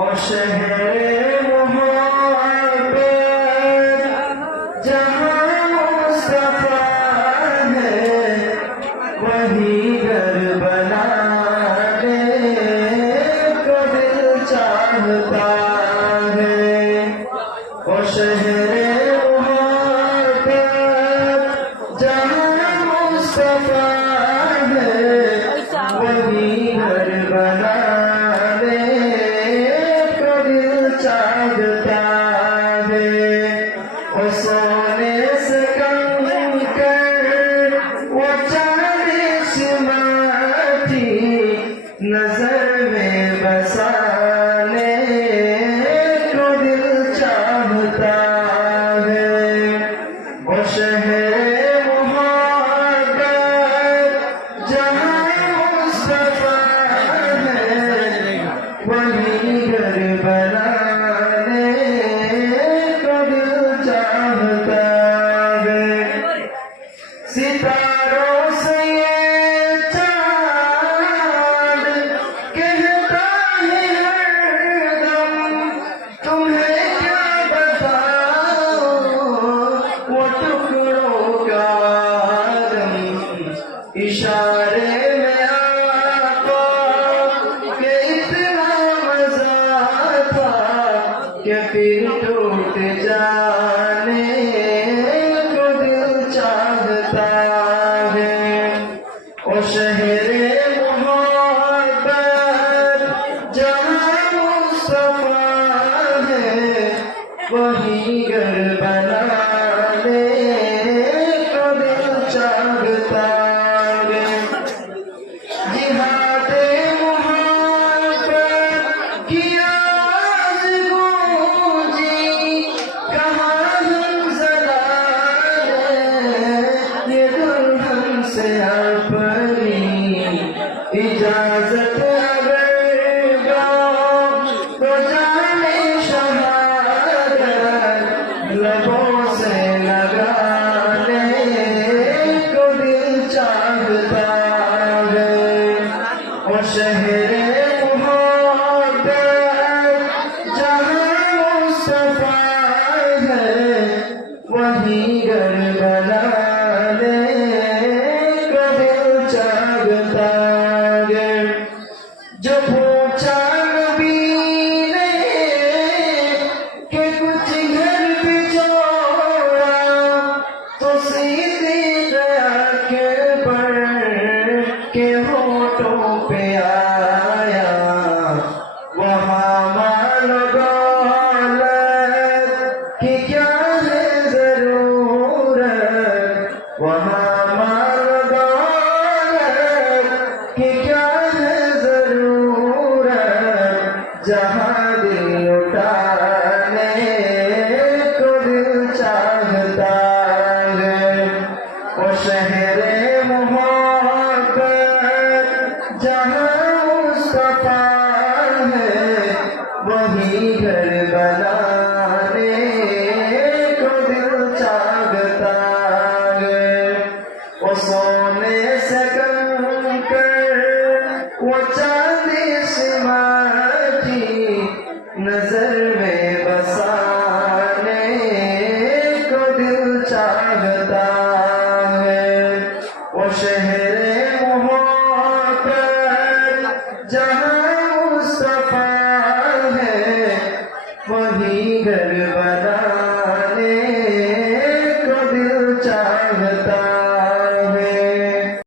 और शहर मोहब्बत जहाँ मुस्तफा है वही घर बनाने को दिल चाहता है। और शहर मोहब्बत जहाँ मुस्तफा है वही घर बनाने चाहता है। और सोने से कम कर वो चांदी माटी नजर में बसाने को दिल चाहता है। और शहर मोहब्बत जहाँ मुस्तफा है वही घर बना सितारों से ये चाँद कहता है हरदम तुम्हें क्या बताओ वो टुकड़ों का आलम इशारे में आता कि इतना मजा था कि फिर टूट जाने और शहर मोहब्बत जहाँ मुस्तफा है वही घर बनाने को दिल चाहता है। जिहादे मोहब्बत की आवाज़ गूंजी कहाँ हम ज़रा ये दुल्हन से इजाजत अगर दो तो जाने शहादत लबों से लगाने को दिल चाहता है। और शहर मोहब्बत जहाँ मुस्तफा है वही घर बनाने को दिल चाहता है। जो पूछा नबी ने कि कुछ घर भी छोड़ा तो सीधी के पर के होठों पे आया वहाँ माल दौलत की क्या है जरूरत वहाँ माल दौलत की क्या जहाँ दिल उठाने को दिल चाहता है। और शहर मोहब्बत जहाँ मुस्तफा है वही घर बनाने को दिल चाहता है। और सोने से कम कर वो चांदी नजर में बसाने को दिल चाहता है। वो शहर मोहब्बत जहाँ मुस्तफा है वही घर बनाने को दिल चाहता